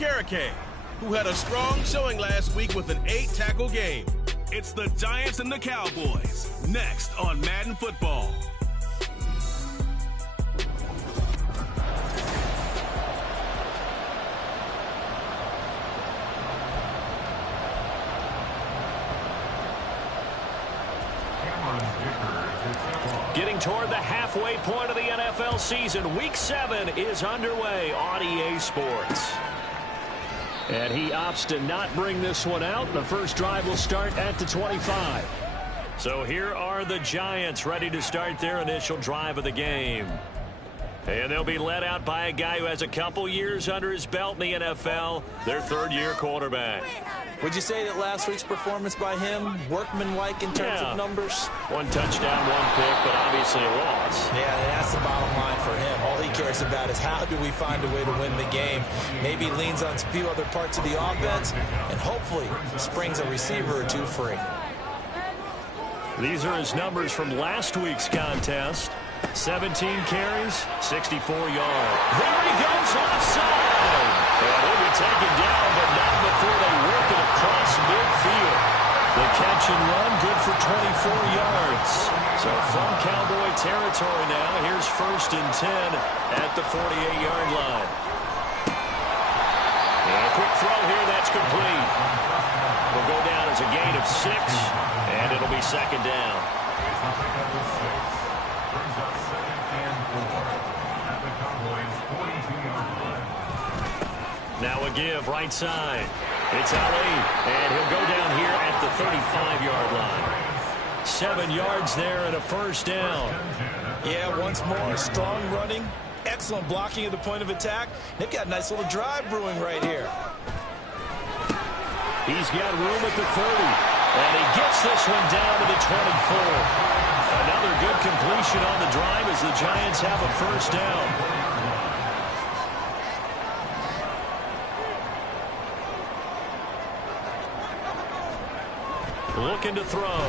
Okereke, who had a strong showing last week with an 8-tackle game. It's the Giants and the Cowboys, next on Madden Football. Getting toward the halfway point of the NFL season, Week 7 is underway on EA Sports. And he opts to not bring this one out. The first drive will start at the 25. So here are the Giants ready to start their initial drive of the game. And they'll be led out by a guy who has a couple years under his belt in the NFL, their third-year quarterback. Would you say that last week's performance by him, workmanlike in terms of numbers? One touchdown, one pick, but obviously a loss. Yeah, and that's the bottom line for him. All he cares about is how do we find a way to win the game. Maybe leans on a few other parts of the offense, and hopefully springs a receiver or two free. These are his numbers from last week's contest. 17 carries, 64 yards. There he goes left side. And he'll be taken down, but not before they work it across midfield. The catch and run, good for 24 yards. So from Cowboy territory now, here's 1st and 10 at the 48-yard line. And a quick throw here, that's complete. Will go down as a gain of 6, and it'll be 2nd down. Now a give, right side. It's Ali, and he'll go down here at the 35-yard line. 7 yards there and a 1st down. Yeah, once more, strong running, excellent blocking at the point of attack. They've got a nice little drive brewing right here. He's got room at the 30, and he gets this one down to the 24. Another good completion on the drive as the Giants have a 1st down. Looking to throw.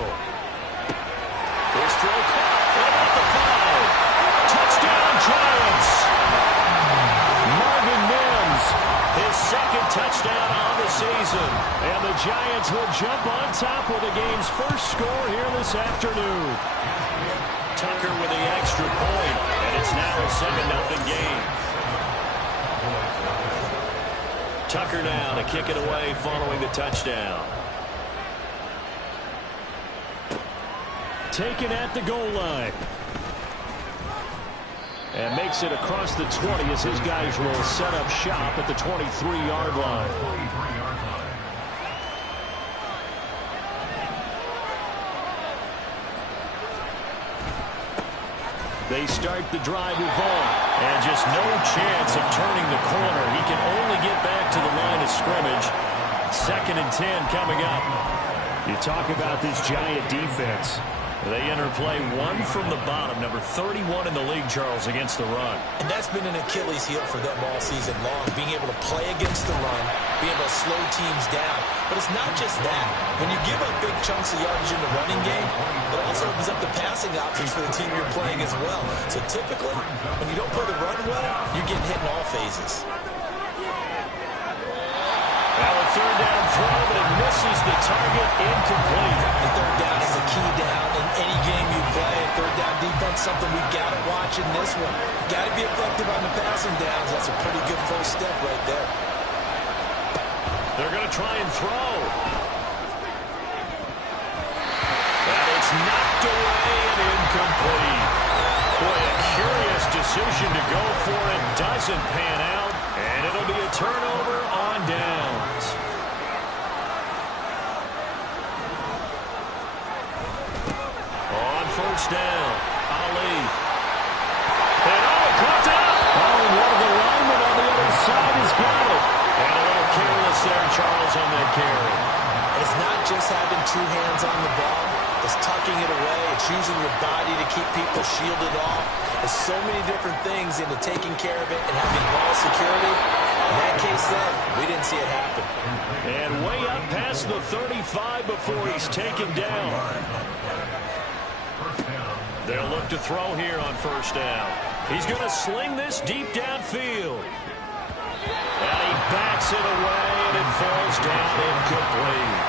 His throw caught about the 5. Touchdown, Giants. Marvin Mims, his 2nd touchdown on the season. And the Giants will jump on top with the game's first score here this afternoon. Tucker with the extra point, and it's now a 7-0 game. Tucker now to kick it away following the touchdown. Taken at the goal line. And makes it across the 20 as his guys will set up shop at the 23-yard line. They start the drive with Vaughn. And just no chance of turning the corner. He can only get back to the line of scrimmage. 2nd and 10 coming up. You talk about this Giant defense. They enter play 1 from the bottom, number 31 in the league, Charles, against the run. And that's been an Achilles heel for them all season long, being able to play against the run, being able to slow teams down. But it's not just that. When you give up big chunks of yardage in the running game, it also opens up the passing options for the team you're playing as well. So typically, when you don't play the run well, you're getting hit in all phases. Now a 3rd down throw, but it misses the target, incomplete. The 3rd down is a key down in any game you play. 3rd down defense, something we've got to watch in this one. Got to be effective on the passing downs. That's a pretty good first step right there. They're going to try and throw. And it's knocked away and incomplete. Boy, a curious decision to go for it. Doesn't pan out, and it'll be a turnover on downs. On 1st down, Ali. And caught out. Oh, and one of the linemen on the other side has got it. And a little careless there, Charles, on that carry. It's not just having 2 hands on the ball. It's tucking it away. It's using your body to keep people shielded off. There's so many different things into taking care of it and having ball security. In that case, though, we didn't see it happen. And way up past the 35 before he's taken down. They'll look to throw here on 1st down. He's going to sling this deep downfield. And he bats it away, and it falls down incomplete.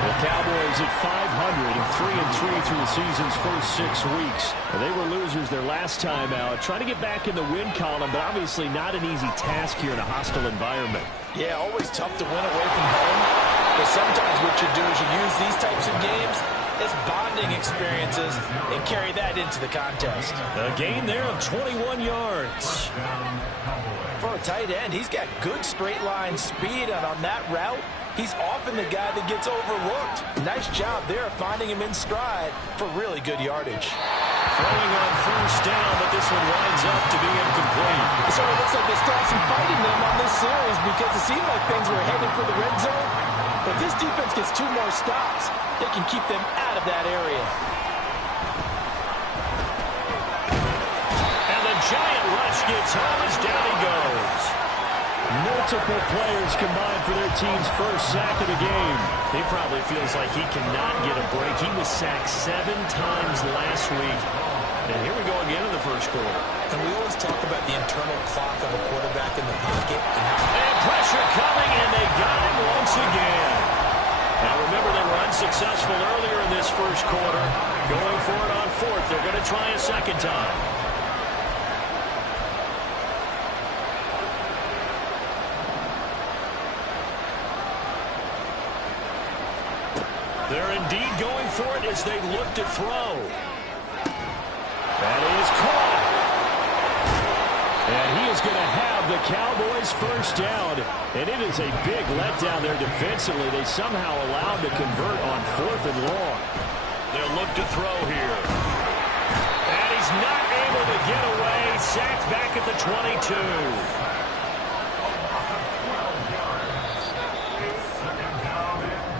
The Cowboys at 500 and 3-3 through the season's first 6 weeks. They were losers their last time out. Trying to get back in the win column, but obviously not an easy task here in a hostile environment. Yeah, always tough to win away from home. But sometimes what you do is you use these types of games as bonding experiences and carry that into the contest. A gain there of 21 yards. For a tight end, he's got good straight line speed, and on that route, he's often the guy that gets overlooked. Nice job there finding him in stride for really good yardage. Throwing on first down, but this one winds up to be incomplete. So it looks like they still have some fight in them on this series because it seemed like things were headed for the red zone. But this defense gets 2 more stops. They can keep them out of that area. And the giant rush gets home as down he goes. Multiple players combined for their team's first sack of the game. He probably feels like he cannot get a break. He was sacked 7 times last week. And here we go again in the first quarter. And we always talk about the internal clock of a quarterback in the pocket. And pressure coming, and they got him once again. Now remember, they were unsuccessful earlier in this first quarter. Going for it on 4th. They're going to try a second time. They're indeed going for it as they look to throw. That is caught. And he is going to have the Cowboys first down. And it is a big letdown there defensively. They somehow allowed to convert on 4th and long. They'll look to throw here. And he's not able to get away. Sacked back at the 22.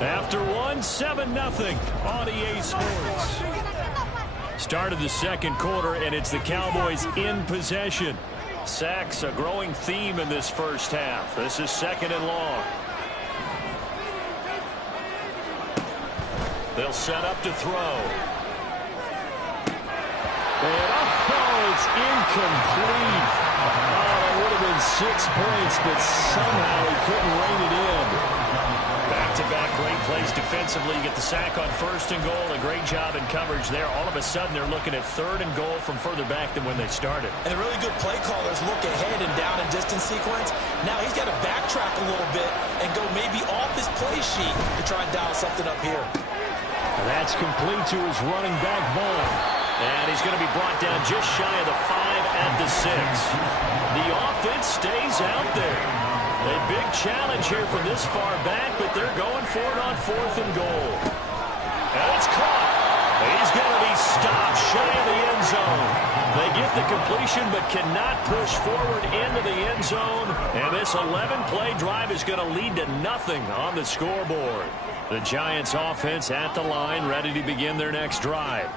After 7-0 on EA Sports. Start of the second quarter, and it's the Cowboys in possession. Sacks a growing theme in this first half. This is 2nd and long. They'll set up to throw. And it's incomplete. Oh, it would have been 6 points, but somehow he couldn't rein it in. Back-to-back great plays defensively. You get the sack on 1st and goal. A great job in coverage there. All of a sudden, they're looking at 3rd and goal from further back than when they started. And the really good play callers look ahead and down and distance sequence. Now he's got to backtrack a little bit and go maybe off his play sheet to try and dial something up here. And that's complete to his running back, Vaughn. And he's going to be brought down just shy of the 5 at the 6. The offense stays out there. A big challenge here from this far back, but they're going for it on 4th and goal. And it's caught. He's going to be stopped shy of the end zone. They get the completion, but cannot push forward into the end zone. And this 11-play drive is going to lead to nothing on the scoreboard. The Giants offense at the line, ready to begin their next drive.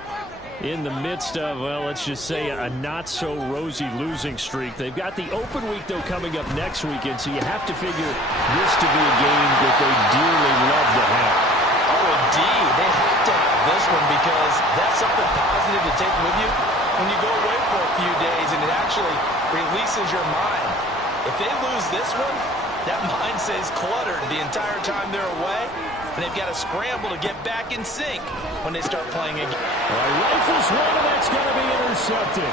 In the midst of, well, let's just say a not-so-rosy losing streak. They've got the open week, though, coming up next weekend, so you have to figure this to be a game that they dearly love to have. Oh, indeed. They have to have this one because that's something positive to take with you when you go away for a few days, and it actually releases your mind. If they lose this one, that mind stays cluttered the entire time they're away, and they've got to scramble to get back in sync when they start playing again. Rifles one, and that's going to be intercepted.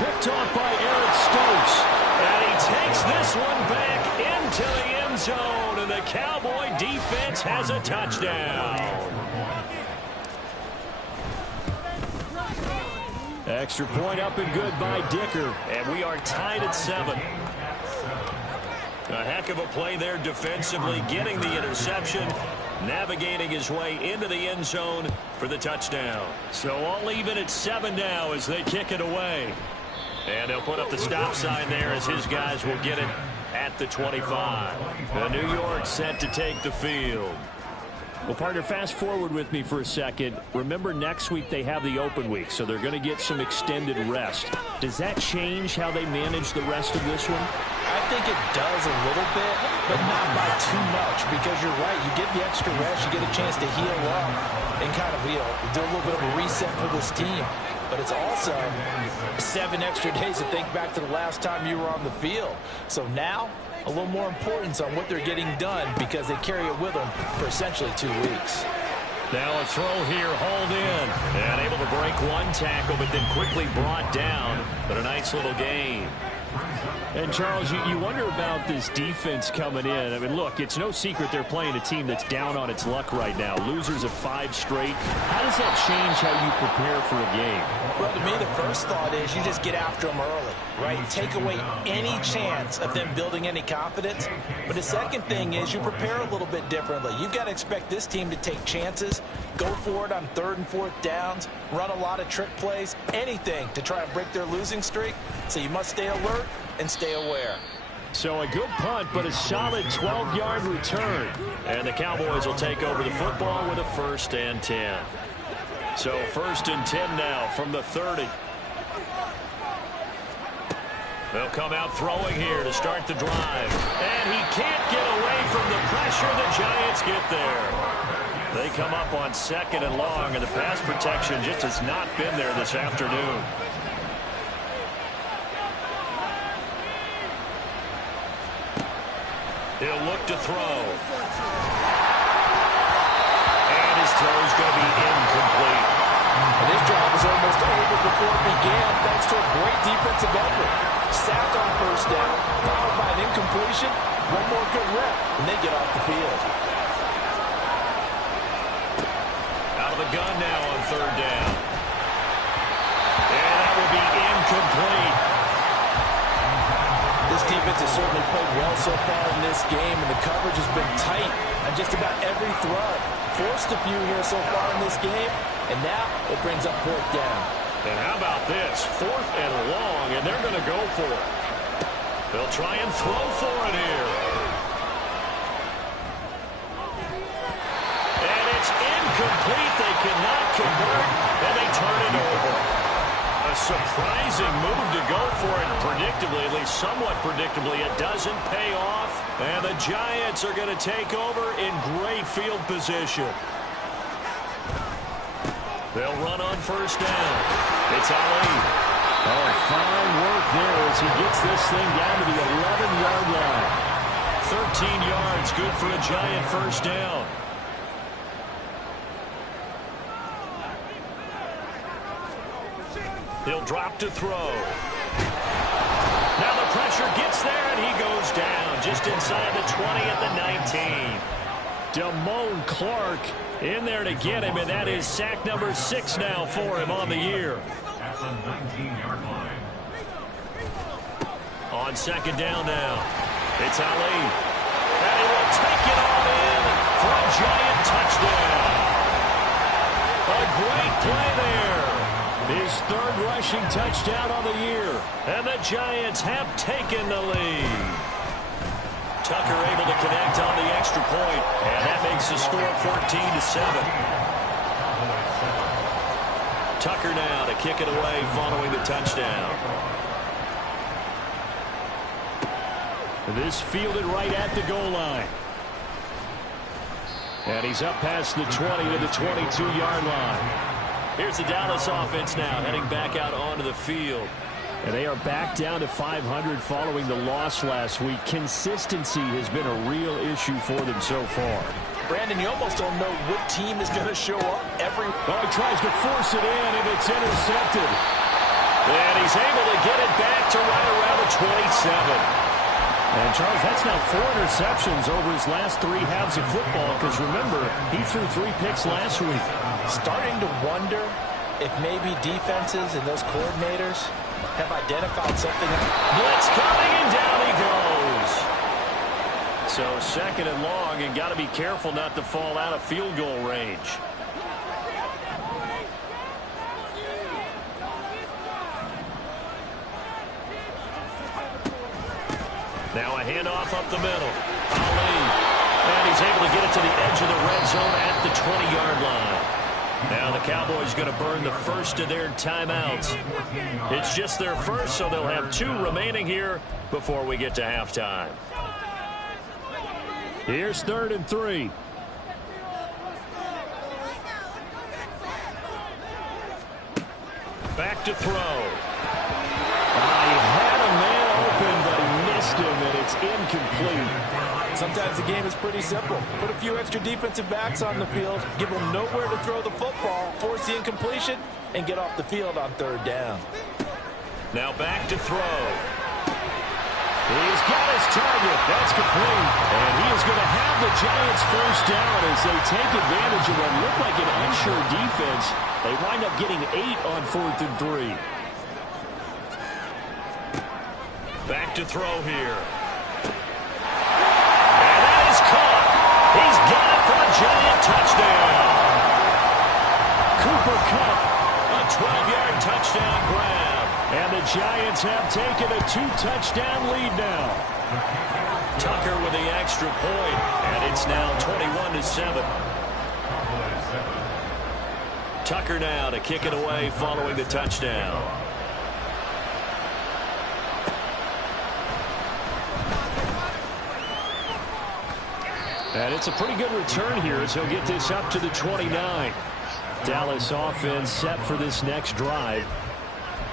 Picked off by Eric Stokes. And he takes this one back into the end zone, and the Cowboy defense has a touchdown. Extra point up and good by Dicker. And we are tied at 7. A heck of a play there defensively, getting the interception, navigating his way into the end zone for the touchdown. So all even at 7 now as they kick it away. And they'll put up the stop sign there as his guys will get it at the 25. The New York set to take the field. Well, partner, fast forward with me for a second. Remember, next week they have the open week, so they're going to get some extended rest. Does that change how they manage the rest of this one? I think it does a little bit, but not by too much, because you're right. You get the extra rest, you get a chance to heal up and kind of do a little bit of a reset for this team. But it's also 7 extra days to think back to the last time you were on the field. So now a little more importance on what they're getting done because they carry it with them for essentially 2 weeks. Now a throw here, hauled in, and able to break one tackle, but then quickly brought down. But a nice little gain. And, Charles, you wonder about this defense coming in. I mean, look, it's no secret they're playing a team that's down on its luck right now. Losers of 5 straight. How does that change how you prepare for a game? Well, to me, the first thought is you just get after them early, right? Take away any chance of them building any confidence. But the second thing is you prepare a little bit differently. You've got to expect this team to take chances, go for it on 3rd and 4th downs, run a lot of trick plays, anything to try and break their losing streak. So you must stay alert and stay aware. So a good punt, but a solid 12-yard return. And the Cowboys will take over the football with a 1st and 10. So 1st and 10 now from the 30. They'll come out throwing here to start the drive. And he can't get away from the pressure. The Giants get there. They come up on 2nd and long, and the pass protection just has not been there this afternoon. He'll look to throw. And his throw is going to be incomplete. And this drive was almost over before it began thanks to a great defensive effort. Sacked on 1st down, followed by an incompletion, one more good rep, and they get off the field. Out of the gun now on 3rd down. And that will be incomplete. This defense has certainly played well so far in this game, and the coverage has been tight on just about every throw. Forced a few here so far in this game, and now it brings up 4th down. And how about this? 4th and long, and they're going to go for it. They'll try and throw for it here. And it's incomplete. They cannot convert, and they turn it over. A surprising move to go for it predictably, at least somewhat predictably. It doesn't pay off, and the Giants are going to take over in great field position. They'll run on 1st down. It's Ali. Oh, fine work there as he gets this thing down to the 11-yard line. 13 yards, good for a Giant 1st down. He'll drop to throw. Now the pressure gets there, and he goes down just inside the 20 at the 19. Damone Clark in there to get him, and that is sack number 6 now for him on the year. On 2nd down now, it's Ali. And he will take it all in for a Giant touchdown. A great play there. His 3rd rushing touchdown on the year. And the Giants have taken the lead. Tucker able to connect on the extra point, and that makes the score 14-7. Tucker now to kick it away following the touchdown. This fielded right at the goal line. And he's up past the 20 to the 22-yard line. Here's the Dallas offense now heading back out onto the field. And they are back down to 500 following the loss last week. Consistency has been a real issue for them so far. Brandon, you almost don't know what team is going to show up every... Oh, he tries to force it in, and it's intercepted. And he's able to get it back to right around the 27. And, Charles, that's now 4 interceptions over his last 3 halves of football, because, remember, he threw 3 picks last week. Starting to wonder if maybe defenses and those coordinators have identified something. Blitz coming, and down he goes. So 2nd and long, and got to be careful not to fall out of field goal range. Now a handoff up the middle. Ali. And he's able to get it to the edge of the red zone at the 20-yard line. Now the Cowboys going to burn the first of their timeouts. It's just their first, so they'll have 2 remaining here before we get to halftime. Here's 3rd and 3. Back to throw. He had a man open, but he missed against him, and it's incomplete. Sometimes the game is pretty simple. Put a few extra defensive backs on the field, give them nowhere to throw the football, force the incompletion, and get off the field on third down. Now back to throw. He's got his target. That's complete. And he is going to have the Giants first down as they take advantage of what looked like an unsure defense. They wind up getting 8 on 4th and 3. Back to throw here. And that is caught. He's got it for a Giant touchdown. Cooper Kupp, a 12-yard touchdown grab. And the Giants have taken a 2-touchdown lead now. Tucker with the extra point, and it's now 21-7. Tucker now to kick it away following the touchdown. And it's a pretty good return here as he'll get this up to the 29. Dallas offense set for this next drive.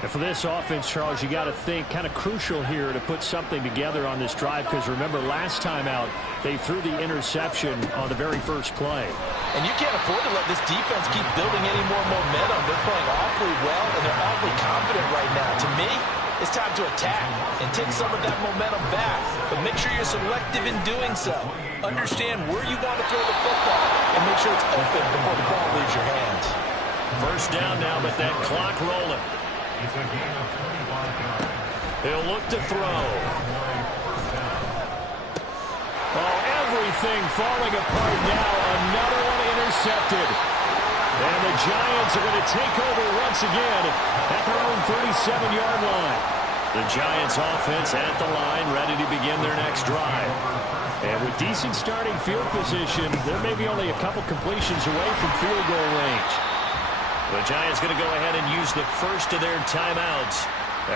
And for this offense, Charles, you got to think kind of crucial here to put something together on this drive, because remember last time out they threw the interception on the very first play. And you can't afford to let this defense keep building any more momentum. They're playing awfully well, and they're awfully confident right now. To me, it's time to attack and take some of that momentum back. But make sure you're selective in doing so. Understand where you want to throw the football and make sure it's open before the ball leaves your hands. First down now, but that clock rolling. He'll look to throw. Oh, everything falling apart now. Another one intercepted. And the Giants are going to take over once again at their own 37-yard line. The Giants offense at the line, ready to begin their next drive. And with decent starting field position, they're maybe only a couple completions away from field goal range. The Giants going to go ahead and use the first of their timeouts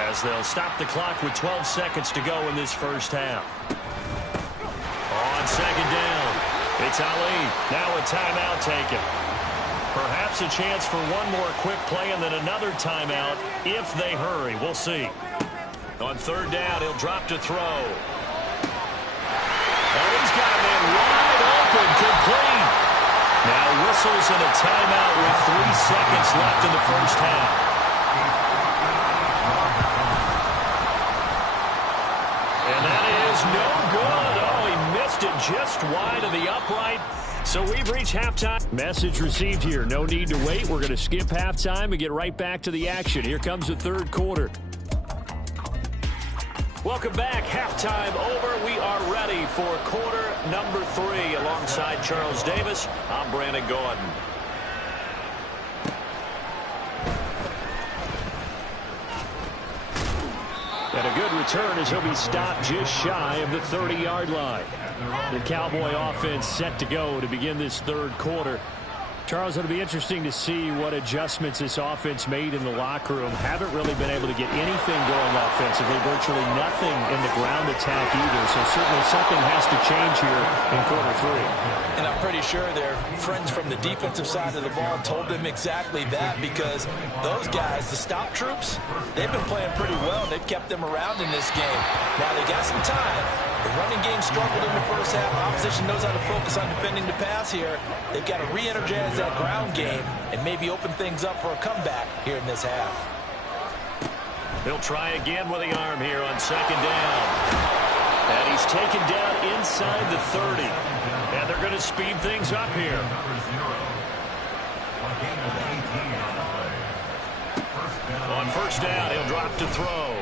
as they'll stop the clock with 12 seconds to go in this first half. On second down, it's Ali. Now a timeout taken. Perhaps a chance for one more quick play and then another timeout if they hurry. We'll see. On third down, he'll drop to throw. And he's got a man wide open, complete. Now whistles and a timeout with 3 seconds left in the first half. And that is no good. Oh, he missed it just wide of the upright. So we've reached halftime. Message received here. No need to wait. We're going to skip halftime and get right back to the action. Here comes the third quarter. Welcome back. Halftime over. We are ready for quarter number 3. Alongside Charles Davis, I'm Brandon Gordon. And a good return as he'll be stopped just shy of the 30-yard line. The Cowboy offense set to go to begin this third quarter. Charles, it'll be interesting to see what adjustments this offense made in the locker room. Haven't really been able to get anything going offensively, virtually nothing in the ground attack either. So certainly something has to change here in quarter 3. And I'm pretty sure their friends from the defensive side of the ball told them exactly that, because those guys, the stop troops, they've been playing pretty well. They've kept them around in this game. Now they got some time. The running game struggled in the first half. Opposition knows how to focus on defending the pass here. They've got to re-energize that ground game and maybe open things up for a comeback here in this half. They'll try again with the arm here on second down. And he's taken down inside the 30. And they're going to speed things up here. On first down, he'll drop to throw.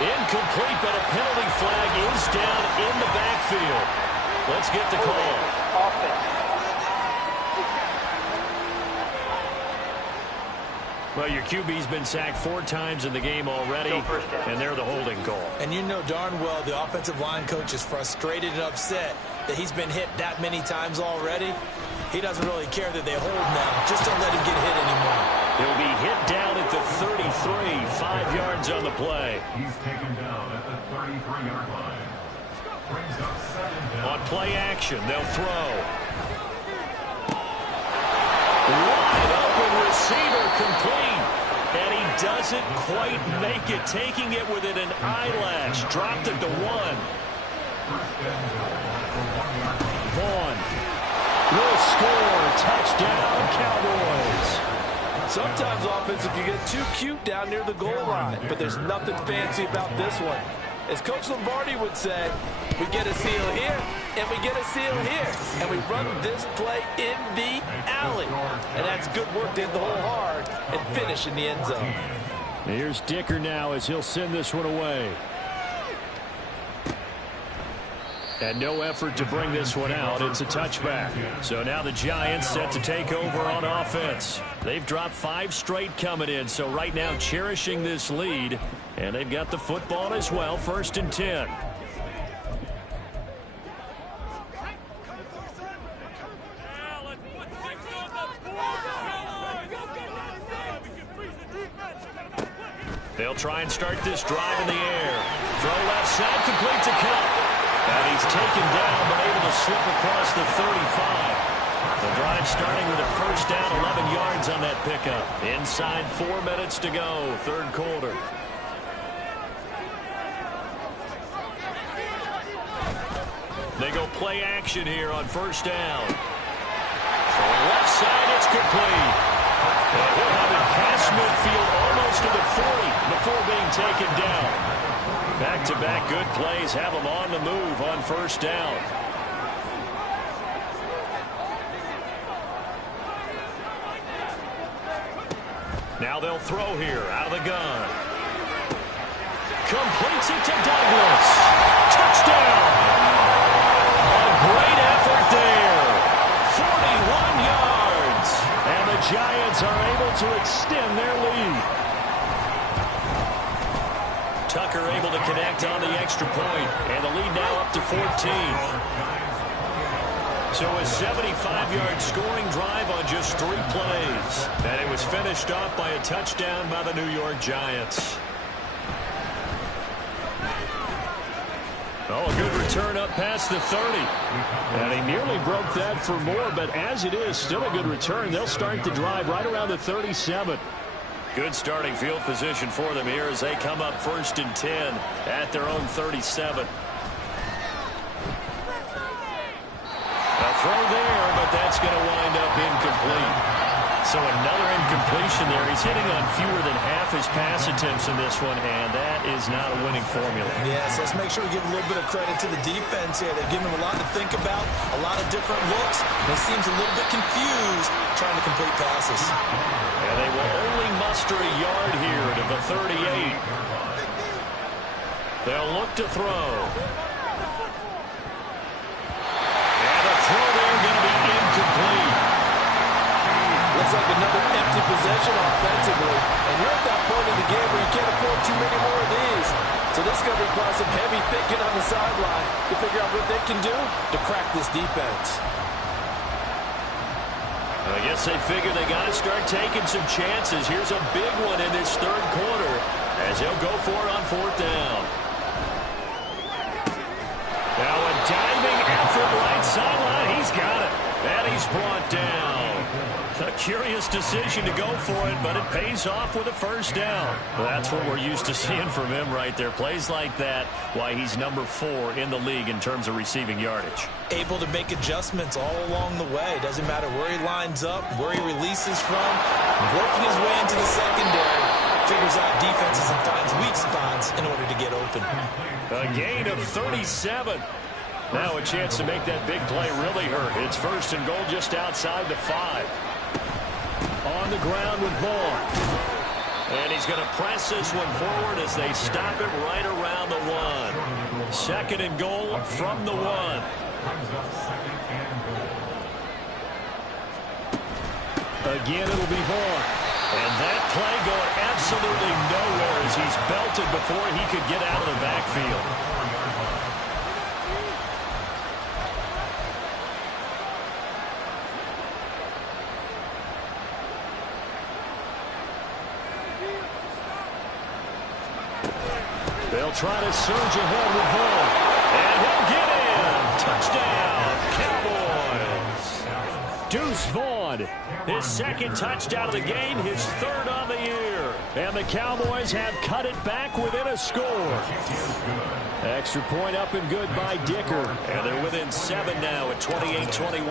Incomplete, but a penalty flag is down in the backfield. Let's get the call. Well, your QB's been sacked 4 times in the game already, and they're the holding call. And you know darn well the offensive line coach is frustrated and upset that he's been hit that many times already. He doesn't really care that they hold now. Just don't let him get hit anymore. He'll be hit down at the 33, 5 yards on the play. He's taken down at the 33-yard line. Brings up second down. On play action, they'll throw. Wide open receiver, complete. And he doesn't quite make it, taking it within an eyelash. Dropped it to 1. Vaughn will score. Touchdown, Cowboys. Sometimes offensive can get too cute down near the goal line, but there's nothing fancy about this one. As Coach Lombardi would say, we get a seal here, and we get a seal here, and we run this play in the alley. And that's good work to hit the hole hard and finish in the end zone. Here's Dicker now as he'll send this one away. And no effort to bring this one out. It's a touchback. So now the Giants set to take over on offense. They've dropped 5 straight coming in, so right now cherishing this lead. And they've got the football as well, 1st and 10. They'll try and start this drive in the air. Throw left side, complete to Cup. And he's taken down, but able to slip across the 35. The drive starting with a 1st down, 11 yards on that pickup. Inside 4 minutes to go, 3rd quarter. They go play action here on 1st down. From left side, it's complete. And he'll have it past midfield almost to the 40 before being taken down. Back-to-back good plays have them on the move on 1st down. Now they'll throw here out of the gun. Completes it to Douglas. Touchdown! A great effort there. 41 yards. And the Giants are able to extend their lead. Tucker able to connect on the extra point, and the lead now up to 14. So a 75-yard scoring drive on just 3 plays. And it was finished off by a touchdown by the New York Giants. Oh, a good return up past the 30. And he nearly broke that for more, but as it is, still a good return. They'll start the drive right around the 37. Good starting field position for them here as they come up 1st and 10 at their own 37. A throw there, but that's going to wind up incomplete. So another incompletion there. He's hitting on fewer than half his pass attempts in this one, and that is not a winning formula. Yes, let's make sure we give a little bit of credit to the defense here. They've given him a lot to think about, a lot of different looks. He seems a little bit confused trying to complete passes. And they will only muster a yard here to the 38. They'll look to throw. And a throw there going to be incomplete. Looks like another empty possession offensively. And you're at that point in the game where you can't afford too many more of these. So this is going to require some heavy thinking on the sideline to figure out what they can do to crack this defense. I guess they figure they got to start taking some chances. Here's a big one in this 3rd quarter as he'll go for it on 4th down. Now a diving effort right sideline. He's got it. And he's brought down. A curious decision to go for it, but it pays off with a 1st down. That's what we're used to seeing from him right there. Plays like that, why he's number 4 in the league in terms of receiving yardage. Able to make adjustments all along the way. Doesn't matter where he lines up, where he releases from. Working his way into the secondary. Figures out defenses and finds weak spots in order to get open. A gain of 37. Now a chance to make that big play really hurt. It's 1st and goal just outside the 5. On the ground with Vaughn. And he's going to press this one forward as they stop it right around the 1. 2nd and goal from the 1. Again, it'll be Vaughn. And that play going absolutely nowhere as he's belted before he could get out of the backfield. They'll try to surge ahead with Vaughn. And he'll get in. Touchdown, Cowboys. Deuce Vaughn on. His second touchdown of the game, his third on the year. And the Cowboys have cut it back within a score. Extra point up and good by Dicker. And they're within 7 now at 28-21.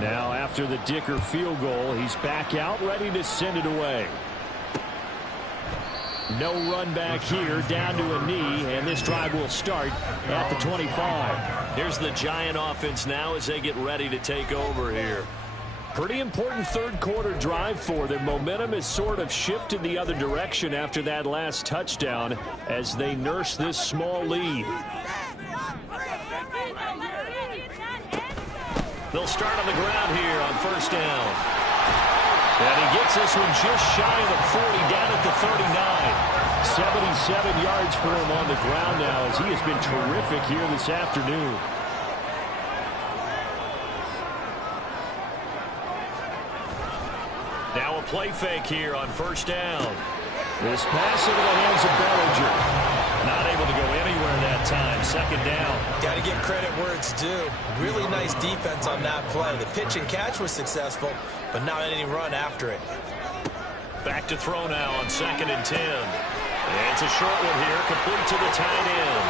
Now after the Dicker field goal, he's back out ready to send it away. No run back here, down to a knee, and this drive will start at the 25. Here's the Giant offense now as they get ready to take over here. Pretty important third quarter drive for them. Momentum has sort of shifted the other direction after that last touchdown as they nurse this small lead. They'll start on the ground here on first down. And he gets this one just shy of the 40, down at the 39. 77 yards for him on the ground now as he has been terrific here this afternoon. Now a play fake here on first down. This pass into the hands of Bellinger. Not able to go anywhere that time. Second down. Got to give credit where it's due. Really nice defense on that play. The pitch and catch was successful, but not any run after it. Back to throw now on 2nd and 10. And it's a short one here, complete to the tight end.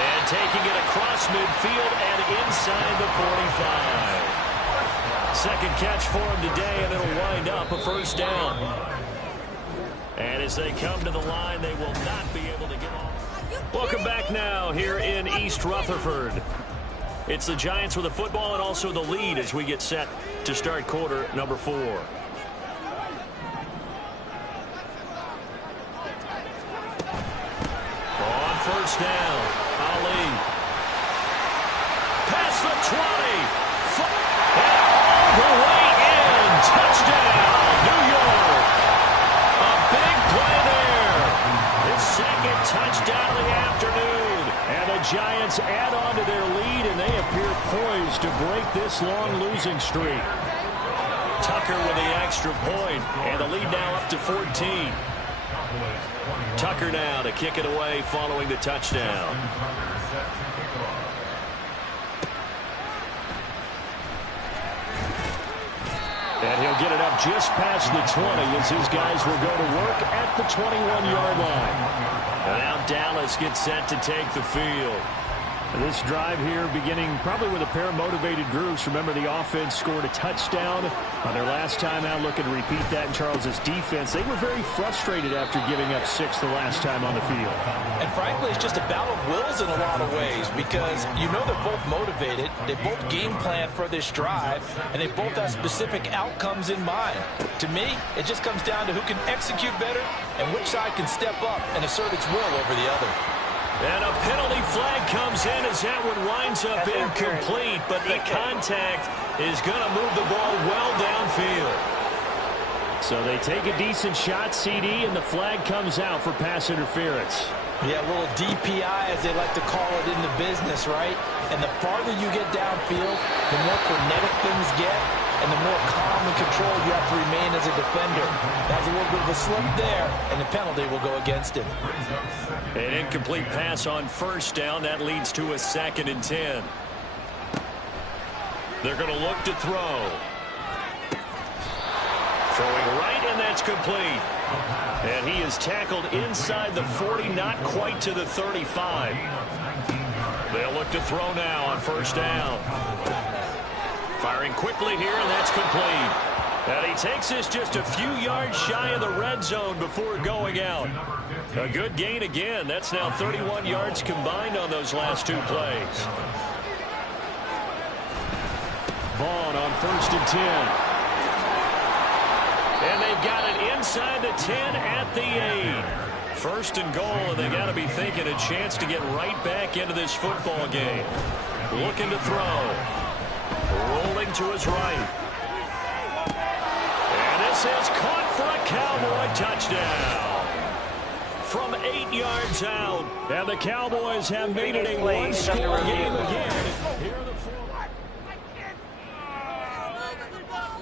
And taking it across midfield and inside the 45. Second catch for him today, and it'll wind up a first down. And as they come to the line, they will not be able to get off. Welcome back now here in East Rutherford. It's the Giants with the football and also the lead as we get set to start quarter number 4. On first down, Ali. Past the 20. And all the way in. Touchdown, New York. A big play there. His second touchdown of the afternoon. And the Giants add on to their lead, and they appear poised to break this long losing streak. Tucker with the extra point, and the lead now up to 14. Tucker now to kick it away following the touchdown. And he'll get it up just past the 20 as his guys will go to work at the 21-yard line. And now Dallas gets set to take the field. This drive here beginning probably with a pair of motivated groups. Remember, the offense scored a touchdown on their last time out. Looking to repeat that in Charles's defense. They were very frustrated after giving up 6 the last time on the field. And frankly, it's just a battle of wills in a lot of ways because you know they're both motivated. They both game plan for this drive, and they both have specific outcomes in mind. To me, it just comes down to who can execute better and which side can step up and assert its will over the other. And a penalty flag comes in as that one winds up incomplete, but the contact is going to move the ball well downfield. So they take a decent shot, CD, and the flag comes out for pass interference. Yeah, a little DPI, as they like to call it in the business, right? And the farther you get downfield, the more frenetic things get, and the more calm and control you have to remain as a defender. That's a little bit of a slip there, and the penalty will go against him. An incomplete pass on first down. That leads to a 2nd and 10. They're going to look to throw. Throwing right, and that's complete. And he is tackled inside the 40, not quite to the 35. They'll look to throw now on first down. Firing quickly here, and that's complete. And he takes this just a few yards shy of the red zone before going out. A good gain again. That's now 31 yards combined on those last 2 plays. Vaughn on 1st and 10. And they've got it inside the 10 at the 8. 1st and goal, and they got to be thinking a chance to get right back into this football game. Looking to throw. Rolling to his right. And this is caught for a Cowboy touchdown. From 8 yards out. And the Cowboys have made it a one-score game again. Here are the 4.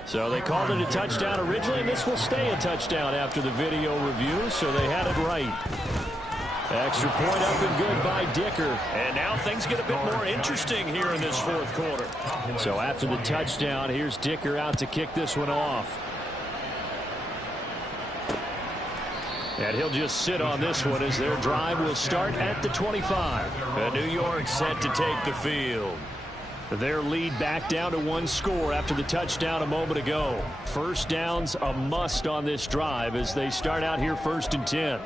So they called it a touchdown originally, and this will stay a touchdown after the video review, so they had it right. Extra point up and good by Dicker. And now things get a bit more interesting here in this fourth quarter. So after the touchdown, here's Dicker out to kick this one off. And he'll just sit on this one as their drive will start at the 25. And New York set to take the field. Their lead back down to one score after the touchdown a moment ago. First down's a must on this drive as they start out here 1st and 10.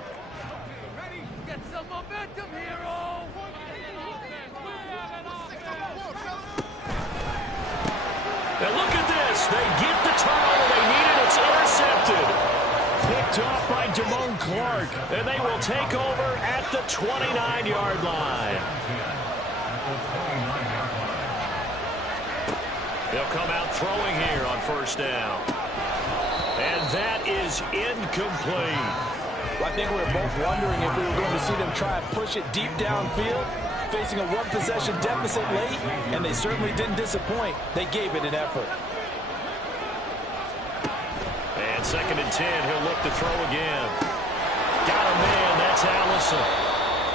Get some momentum, hero! And look at this. They get the turnover they needed. It's intercepted. Picked off by Damone Clark. And they will take over at the 29-yard line. They'll come out throwing here on first down. And that is incomplete. I think we were both wondering if we were going to see them try and push it deep downfield, facing a one-possession deficit late, and they certainly didn't disappoint. They gave it an effort. And 2nd and 10, he'll look to throw again. Got a man, that's Allison.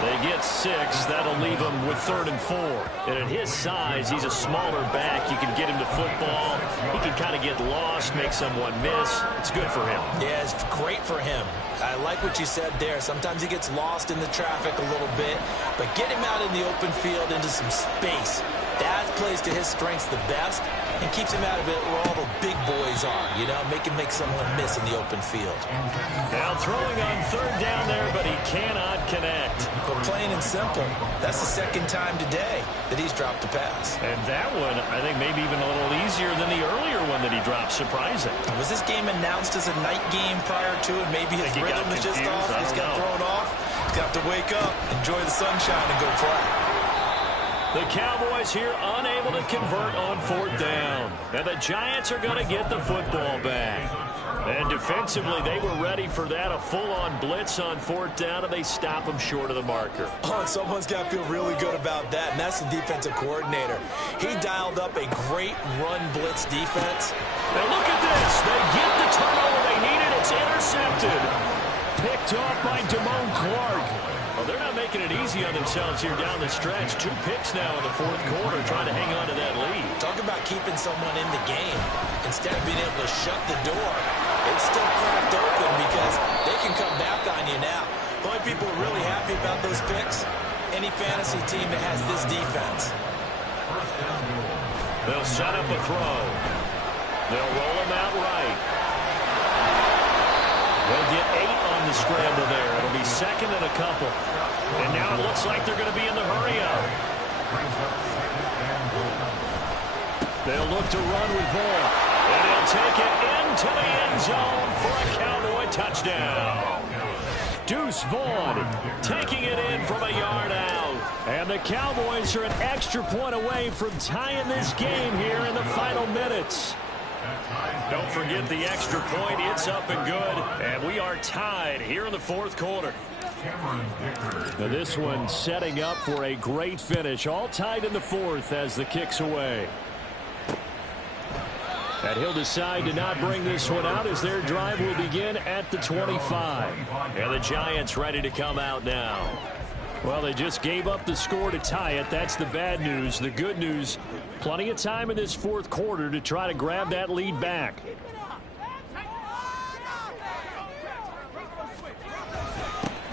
They get 6. That'll leave him with 3rd and 4. And at his size, he's a smaller back. You can get him to football. He can kind of get lost, make someone miss. It's good for him. Yeah, it's great for him. I like what you said there. Sometimes he gets lost in the traffic a little bit. But get him out in the open field into some space. That plays to his strengths the best and keeps him out of it where all the big boys are, you know, make someone miss in the open field. Now throwing on 3rd down there, but he cannot connect. But plain and simple, that's the 2nd time today that he's dropped a pass. And that one, I think, maybe even a little easier than the earlier one that he dropped. Surprising. Was this game announced as a night game prior to it? Maybe his rhythm is just off. He's got thrown off. He's got to wake up, enjoy the sunshine, and go play. The Cowboys here unable to convert on 4th down. And the Giants are going to get the football back. And defensively, they were ready for that, a full-on blitz on 4th down, and they stop them short of the marker. Oh, and someone's got to feel really good about that, and that's the defensive coordinator. He dialed up a great run blitz defense. Now look at this. They get the turnover they needed. It's intercepted. Picked off by Damone Clark. Well, they're not making it easy on themselves here down the stretch. 2 picks now in the 4th quarter, trying to hang on to that lead. Talk about keeping someone in the game. Instead of being able to shut the door, it's still cracked open because they can come back on you now. The only people who are really happy about those picks, any fantasy team that has this defense. They'll set up a throw. They'll roll him out right. They'll get 8 on the scramble there. It'll be 2nd and a couple. And now it looks like they're going to be in the hurry-up. They'll look to run with Vaughn. And he'll take it into the end zone for a Cowboy touchdown. Deuce Vaughn taking it in from a yard out. And the Cowboys are an extra point away from tying this game here in the final minutes. Don't forget the extra point. It's up and good. And we are tied here in the 4th quarter. Now this one setting up for a great finish. All tied in the 4th as the kick's away. And he'll decide to not bring this one out as their drive will begin at the 25. And the Giants ready to come out now. Well, they just gave up the score to tie it. That's the bad news. The good news, plenty of time in this 4th quarter to try to grab that lead back.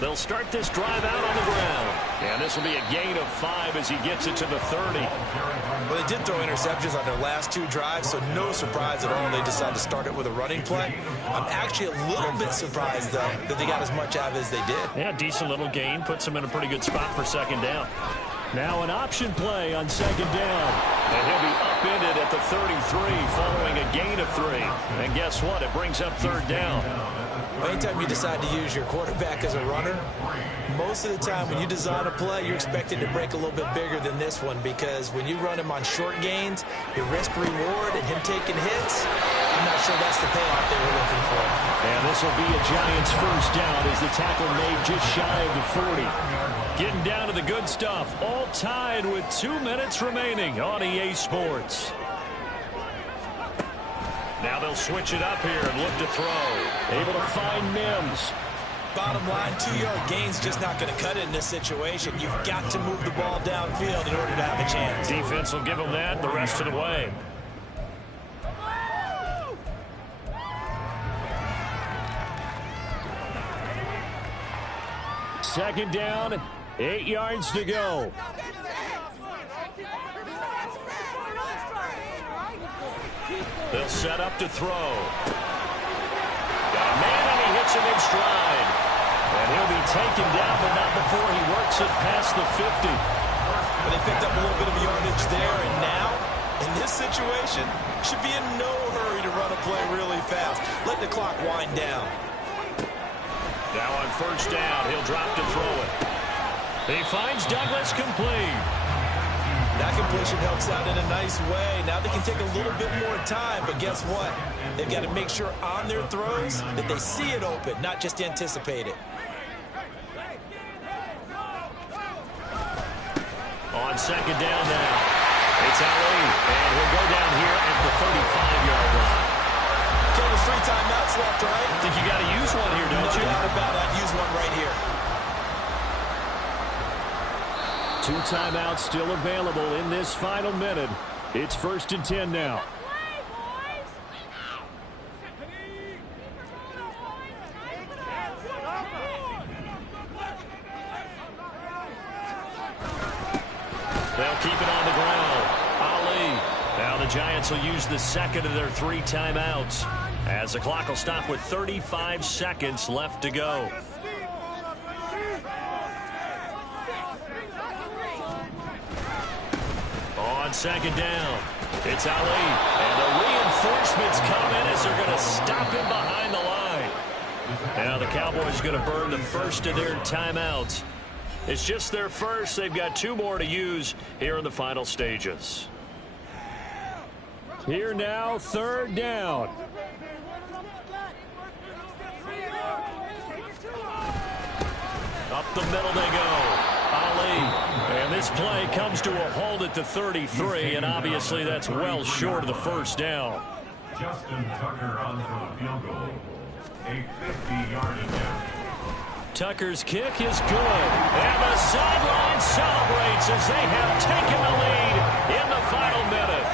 They'll start this drive out on the ground. And this will be a gain of 5 as he gets it to the 30. Well, they did throw interceptions on their last 2 drives, so no surprise at all they decided to start it with a running play. I'm actually a little bit surprised, though, that they got as much out of it as they did. Yeah, decent little gain. Puts them in a pretty good spot for 2nd down. Now an option play on 2nd down. And he'll be upended at the 33 following a gain of 3. And guess what? It brings up 3rd down. Anytime you decide to use your quarterback as a runner, most of the time when you design a play, you're expected to break a little bit bigger than this one because when you run him on short gains, your risk-reward and him taking hits, I'm not sure that's the payoff they were looking for. And this will be a Giants 1st down as the tackle made just shy of the 40. Getting down to the good stuff, all tied with 2 minutes remaining on EA Sports. Now they'll switch it up here and look to throw. Able to find Mims. Bottom line, 2-yard gain's just not going to cut it in this situation. You've got to move the ball downfield in order to have a chance. Defense will give them that the rest of the way. Second down, 8 yards to go. They'll set up to throw. Got a man, and he hits him in stride. And he'll be taken down, but not before he works it past the 50. But they picked up a little bit of yardage there, and now, in this situation, should be in no hurry to run a play really fast. Let the clock wind down. Now on first down, he'll drop to throw it. He finds Douglas complete. That completion helps out in a nice way. Now they can take a little bit more time, but guess what? They've got to make sure on their throws that they see it open, not just anticipate it. On second down now, it's Ali, and he'll go down here at the 35-yard line. There's 3 timeouts left, right? I think you got to use one here, don't you? No doubt about it. I'd use one right here. 2 timeouts still available in this final minute. It's 1st and 10 now. They'll keep it on the ground. Ali. Now the Giants will use the second of their 3 timeouts, as the clock will stop with 35 seconds left to go. On second down, it's Ali, and the reinforcements come in as they're going to stop him behind the line. Now the Cowboys are going to burn the first of their timeouts. It's just their first. They've got 2 more to use here in the final stages. Here now, 3rd down. Up the middle they go. Ali. And this play comes to a halt at the 33, and obviously that's well short of the first down. Justin Tucker on for the field goal. A 50-yard attempt. Tucker's kick is good. And the sideline celebrates as they have taken the lead in the final minute.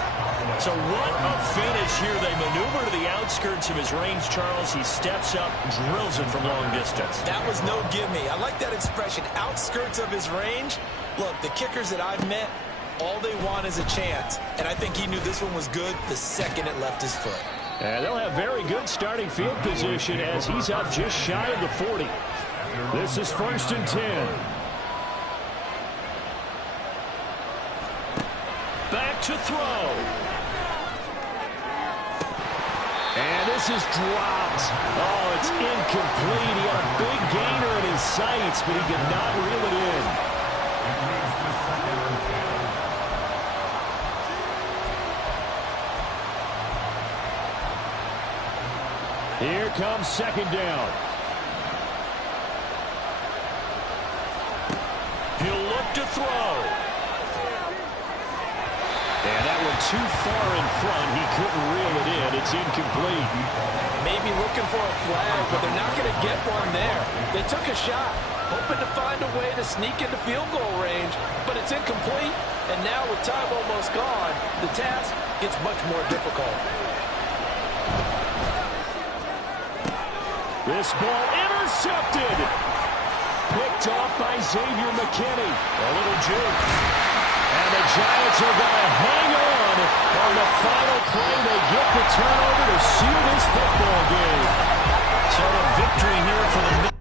So what a finish here. They maneuver to the outskirts of his range, Charles. He steps up, drills it from long distance. That was no gimme. I like that expression, outskirts of his range. Look, the kickers that I've met, all they want is a chance. And I think he knew this one was good the second it left his foot. And they'll have very good starting field position as he's up just shy of the 40. This is 1st and 10. Back to throw. And this is dropped. Oh, it's incomplete. He had a big gainer in his sights, but he could not reel it in. Here comes second down. He'll look to throw. And that one too far in front. He couldn't reel it in. It's incomplete. Maybe looking for a flag, but they're not going to get one there. They took a shot, hoping to find a way to sneak into field goal range, but it's incomplete. And now with time almost gone, the task gets much more difficult. This ball intercepted. Picked off by Xavier McKinney. A little juke. And the Giants are going to hang on the final play. They get the turnover to seal this football game. So a victory here for the